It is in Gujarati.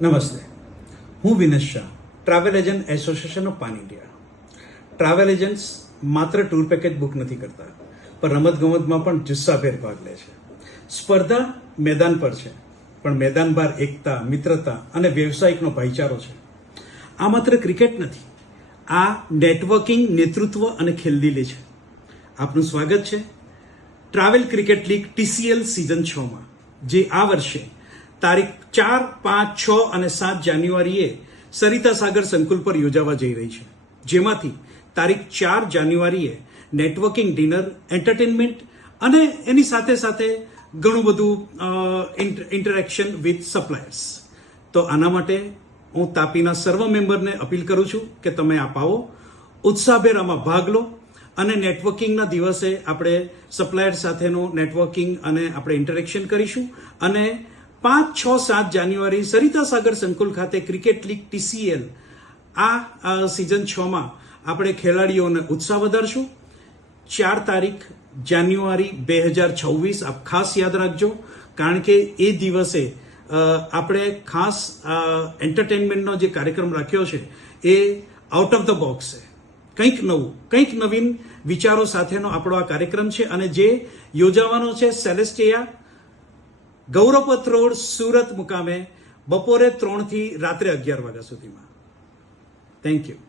નમસ્તે, હું Vinesh Shah, travel agent association of PAN India. Travel agents માત્ર ટૂર પેકેજ બુક નથી કરતા, પણ રમતગમતમાં પણ જુસ્સાભેર ભાગ લે છે. સ્પર્ધા મેદાન પર છે, પણ મેદાન બહાર એકતા, મિત્રતા અને વ્યવસાયિકનો ભાઈચારો છે. આ માત્ર ક્રિકેટ નથી, આ નેટવર્કિંગ, નેતૃત્વ અને ખેલદિલી છે. આપનું સ્વાગત છે travel cricket league TCL season 6માં, જે આ વર્ષે તારીખ 4, 5, 6 અને 7 જાન્યુઆરીએ સરિતા સાગર સંકુલ પર યોજાવા જઈ રહી છે. જેમાંથી તારીખ 4 જાન્યુઆરીએ નેટવર્કિંગ ડિનર, એન્ટરટેનમેન્ટ અને એની સાથે સાથે ઘણું બધું ઇન્ટરેક્શન વિથ સપ્લાયર્સ. તો આના માટે હું તાપીના સર્વ મેમ્બરને અપીલ કરું છું કે તમે આપ આવો, ઉત્સાહભેર આમાં ભાગ લો અને નેટવર્કિંગના દિવસે આપણે સપ્લાયર સાથેનું નેટવર્કિંગ અને આપણે ઇન્ટરેક્શન કરીશું. અને 5, 6, 7 જાન્યુઆરી સરિતા સાગર સંકુલ ખાતે ક્રિકેટ લીગ TCL આ સિઝન 6માં આપણે ખેલાડીઓને ઉત્સાહ વધારશું. 4 તારીખ જાન્યુઆરી 2026 આપ ખાસ યાદ રાખજો, કારણ કે એ દિવસે આપણે ખાસ એન્ટરટેનમેન્ટનો જે કાર્યક્રમ રાખ્યો છે એ આઉટ ઓફ ધ બોક્સ છે. કંઈક નવું, કંઈક નવીન વિચારો સાથેનો આપણો આ કાર્યક્રમ છે અને જે યોજાવાનો છે સેલેસ્ટિયા, ગૌરવપથ રોડ, સુરત મુકામે, બપોરે 3 થી રાત્રે 11 વાગ્યા સુધીમાં. Thank you.